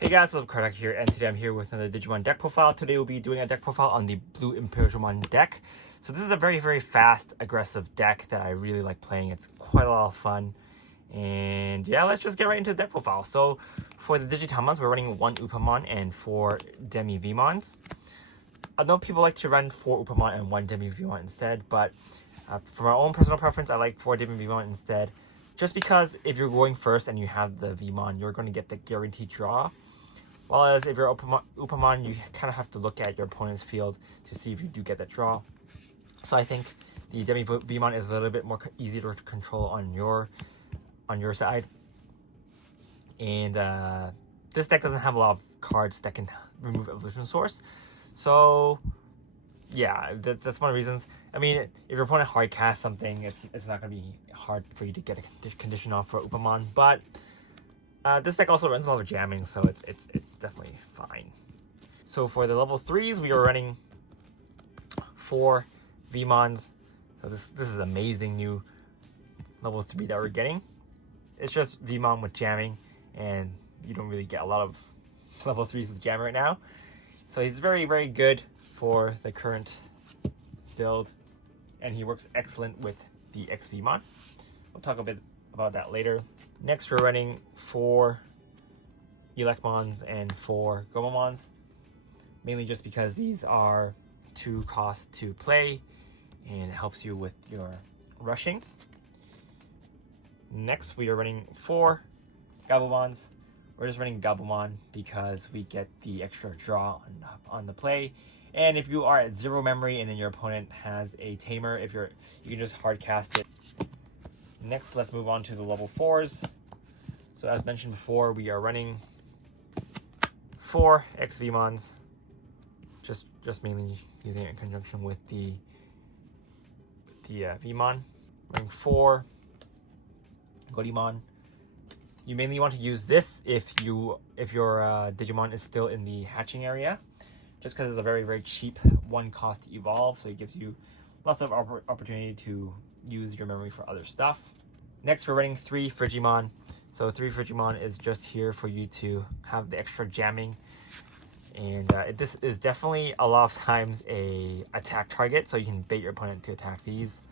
Hey guys, what's up, Kardak here, and today I'm here with another Digimon deck profile. Today we'll be doing a deck profile on the blue Imperialdramon deck. So this is a very fast, aggressive deck that I really like playing. It's quite a lot of fun. And yeah, let's just get right into the deck profile. So for the Digitamons, we're running 1 Upamon and 4 Veemons. I know people like to run 4 Upamon and 1 Veemon instead, but for my own personal preference, I like 4 Veemon instead. Just because if you're going first and you have the Veemon, you're going to get the guaranteed draw. Whereas if you're Upamon, you kind of have to look at your opponent's field to see if you do get that draw. So I think the Veemon is a little bit more easier to control on your side. And this deck doesn't have a lot of cards that can remove Evolution Source. So yeah, that's one of the reasons. I mean, if your opponent hard casts something, it's not going to be hard for you to get a condition off for Upamon. But this deck also runs a lot of jamming, so it's definitely fine. So for the level 3s, we are running 4 Veemons. So this is amazing new level 3 that we're getting. It's just Veemon with jamming, and you don't really get a lot of level 3s with jam right now. So he's very good for the current build, and he works excellent with the X Veemon. We'll talk a bit about that later. Next, we're running 4 Elecmons and 4 Gomamons, mainly just because these are 2 costs to play and it helps you with your rushing. Next, we are running 4 Gabumons. We're just running Gabumon because we get the extra draw on the play. And if you are at 0 memory and then your opponent has a tamer, you can just hard cast it. Next, let's move on to the level 4s. So as mentioned before, we are running 4 X Veemons, just mainly using it in conjunction with the Veemon. Running 4 Godimon. You mainly want to use this if your Digimon is still in the hatching area, just because it's a very cheap 1 cost to evolve, so it gives you lots of opportunity to use your memory for other stuff. Next, we're running 3 Frigimon. So 3 Frigimon is just here for you to have the extra jamming, and this is definitely a lot of times a attack target, so you can bait your opponent to attack these.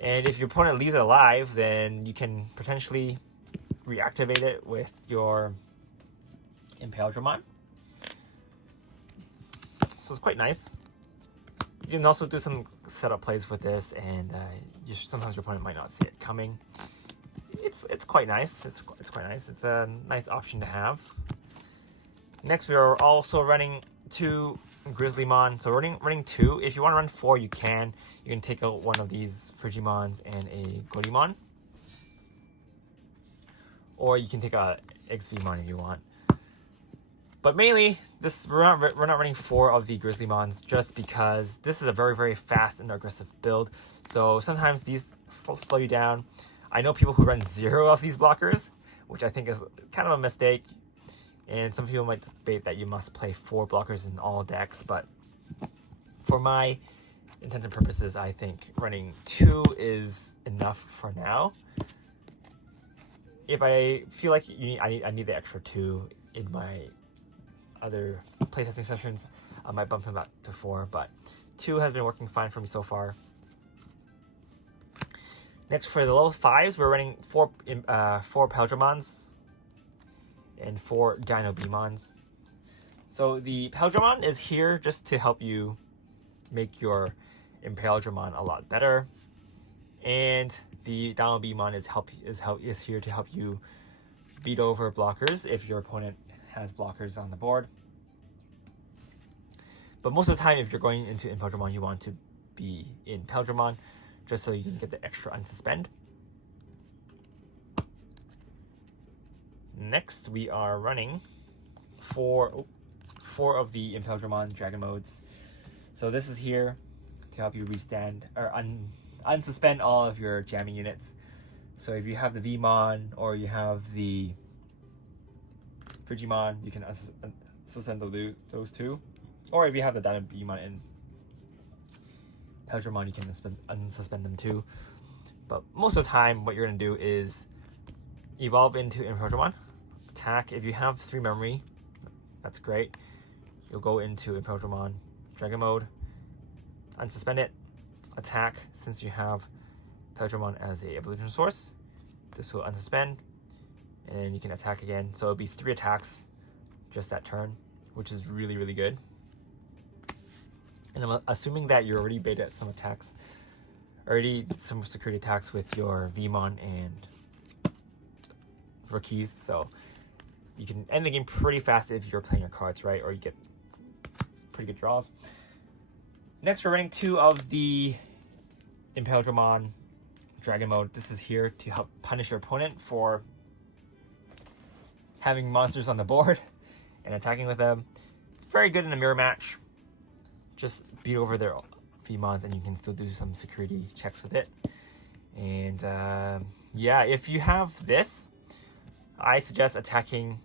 And if your opponent leaves it alive, then you can potentially reactivate it with your Imperialdramon. So it's quite nice. You can also do some setup plays with this, and sometimes your opponent might not see it coming. It's quite nice. It's quite nice. It's a nice option to have. Next, we are also running 2 Grizzlymon. So running 2. If you want to run 4, you can. You can take out one of these Frigimons and a Godimon, or you can take a X Veemon if you want. But mainly, we're not running 4 of the Grizzlymons just because this is a very fast and aggressive build. So sometimes these slow you down. I know people who run 0 of these blockers, which I think is kind of a mistake. And some people might debate that you must play 4 blockers in all decks, but for my intents and purposes, I think running 2 is enough for now. If I feel like I need the extra 2 in my other playtesting sessions, I might bump him up to 4, but 2 has been working fine for me so far. Next, for the level 5s, we're running 4 Imperialdramons and 4 Veemons. So the Imperialdramon is here just to help you make your Imperialdramon a lot better, and the Veemon is here to help you beat over blockers if your opponent has blockers on the board. But most of the time, if you're going into Imperialdramon, you want to be in Imperialdramon just so you can get the extra unsuspend. Next, we are running 4 of the Imperialdramon Dragon modes. So this is here to help you restand or unsuspend all of your jamming units. So if you have the Veemon or you have the Frigimon, you can suspend those 2. Or if you have the Veemon and Imperialdramon, you can unsuspend them too. But most of the time, what you're going to do is evolve into Imperialdramon, attack. If you have 3 memory, That's great. You'll go into Imperialdramon Dragon Mode, unsuspend it, attack. Since you have Imperialdramon as a evolution source, this will unsuspend, and you can attack again. So it'll be 3 attacks just that turn, which is really, really good. And I'm assuming that you're already baited some attacks, already some security attacks with your Veemon and rookies, so you can end the game pretty fast if you're playing your cards right, or you get pretty good draws. Next, we're running 2 of the Imperialdramon Dragon Mode. This is here to help punish your opponent for having monsters on the board and attacking with them. It's very good in a mirror match. Just beat over their Veemons and you can still do some security checks with it. And yeah, if you have this, I suggest attacking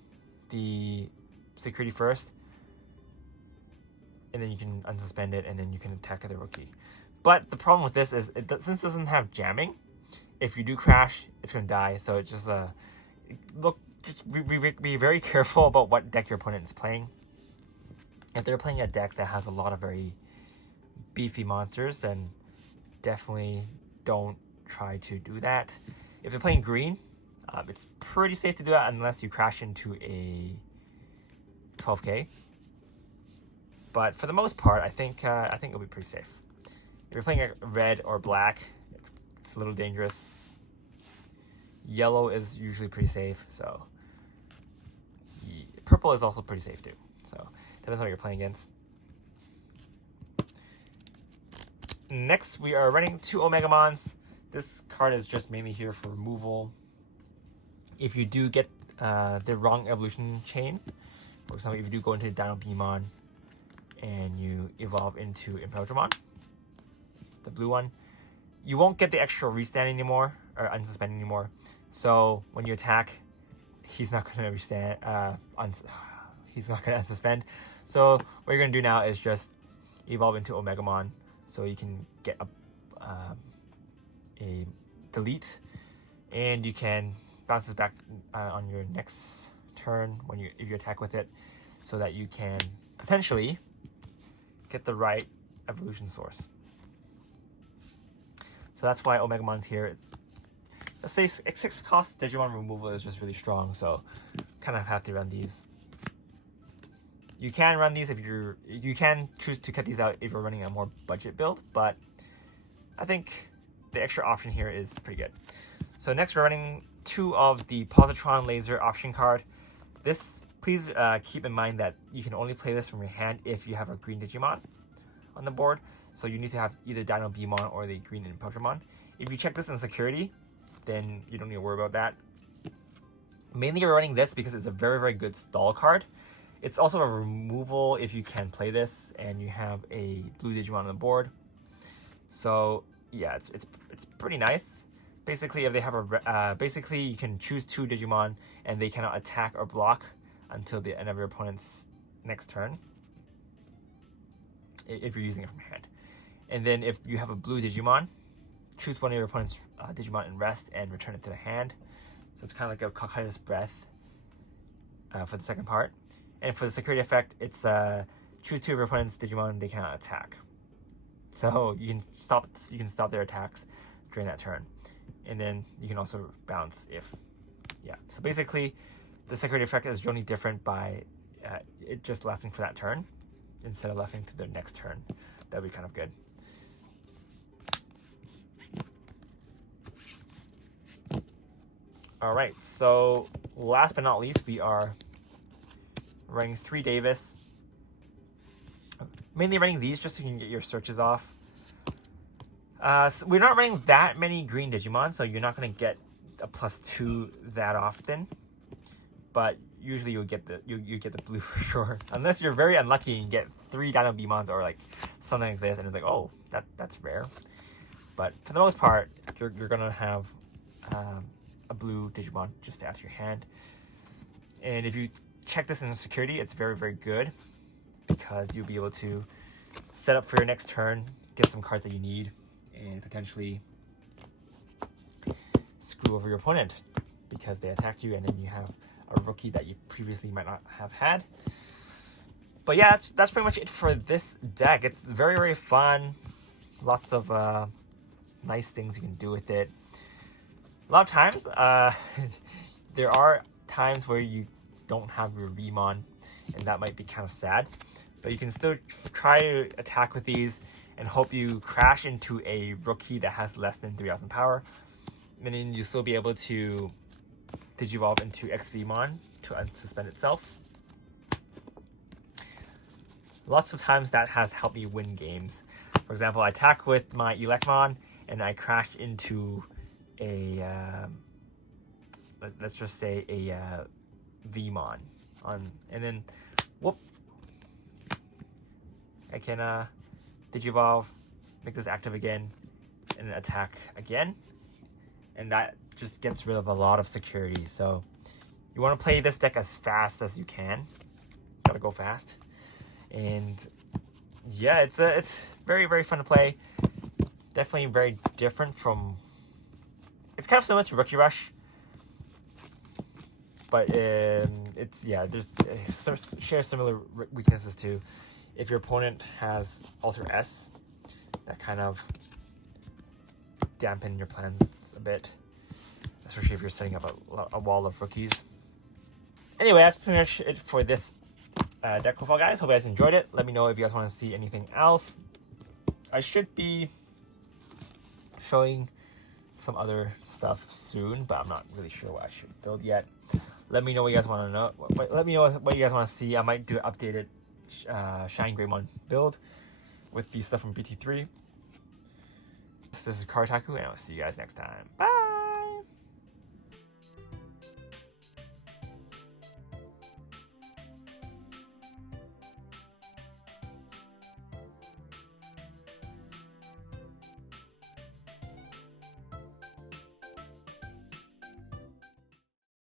the security first, and then you can unsuspend it, and then you can attack the rookie. But the problem with this is, since it doesn't have jamming, if you do crash, it's going to die. So it's just be very careful about what deck your opponent is playing. If they're playing a deck that has a lot of very beefy monsters, then definitely don't try to do that. If they're playing green, it's pretty safe to do that unless you crash into a 12k. But for the most part, I think it'll be pretty safe. If you're playing a red or black, it's a little dangerous. Yellow is usually pretty safe, so purple is also pretty safe too. So depends on what you're playing against. Next, we are running 2 Omegamons. This card is just mainly here for removal. If you do get the wrong evolution chain, for example, if you do go into Veemon and you evolve into Imperialdramon, the blue one, you won't get the extra restand anymore, or unsuspend anymore. So when you attack, he's not going to restand, he's not going to unsuspend. So what you're going to do now is just evolve into Omegamon, so you can get a delete, and you can bounce this back on your next turn if you attack with it, so that you can potentially get the right evolution source. So that's why Omegamon's here. It's, let's say 6 cost Digimon removal is just really strong, so kind of have to run these. You can run these if you can choose to cut these out if you're running a more budget build, but I think the extra option here is pretty good. So next we're running 2 of the Positron Laser option card. This, please keep in mind that you can only play this from your hand if you have a green Digimon on the board. So you need to have either Veemon or the green Imperialdramon. If you check this in security, then you don't need to worry about that. Mainly you're running this because it's a very, very good stall card. It's also a removal if you can play this and you have a blue Digimon on the board. So yeah, it's pretty nice. Basically, if they have basically you can choose 2 Digimon and they cannot attack or block until the end of your opponent's next turn, if you're using it from hand. And then if you have a blue Digimon, choose one of your opponent's Digimon and rest and return it to the hand. So it's kind of like a Cocytus Breath for the second part. And for the security effect, it's choose 2 of your opponent's Digimon, they cannot attack. So you can stop their attacks during that turn. And then you can also bounce if, yeah. So basically, the security effect is only different by it just lasting for that turn instead of lasting to their next turn. That would be kind of good. All right, so last but not least, we are running 3 Davis. Mainly running these just so you can get your searches off. So we're not running that many green Digimon, so you're not going to get a +2 that often. But usually you'll get you get the blue for sure, unless you're very unlucky and you get 3 Veemons or like something like this, and it's like, oh, that's rare. But for the most part, you're gonna have a blue Digimon just to add to your hand. And if you check this in security, it's very, very good because you'll be able to set up for your next turn, get some cards that you need, and potentially screw over your opponent because they attacked you, and then you have a rookie that you previously might not have had. But yeah, that's pretty much it for this deck. It's very, very fun. Lots of nice things you can do with it. A lot of times, there are times where you don't have your Veemon, and that might be kind of sad. But you can still try to attack with these and hope you crash into a rookie that has less than 3,000 power. And then you'll still be able to Digivolve into Veemon to unsuspend itself. Lots of times that has helped me win games. For example, I attack with my Electmon and I crash into a, let's just say a Veemon. And then, whoop, I can Digivolve, make this active again, and then attack again. And that just gets rid of a lot of security. So you want to play this deck as fast as you can. Gotta go fast. And yeah, it's very, very fun to play. Definitely very different from... It's kind of similar to Rookie Rush. But it's, yeah, there's shares similar weaknesses too. If your opponent has Alter S, that kind of dampen your plans a bit. Especially if you're setting up a wall of rookies. Anyway, that's pretty much it for this deck profile, guys. Hope you guys enjoyed it. Let me know if you guys want to see anything else. I should be showing some other stuff soon, but I'm not really sure what I should build yet. Let me know what you guys want to know. Let me know what you guys want to see. I might do an updated Shiny Greymon build with the stuff from BT3. This is Kartaku, and I'll see you guys next time. Bye!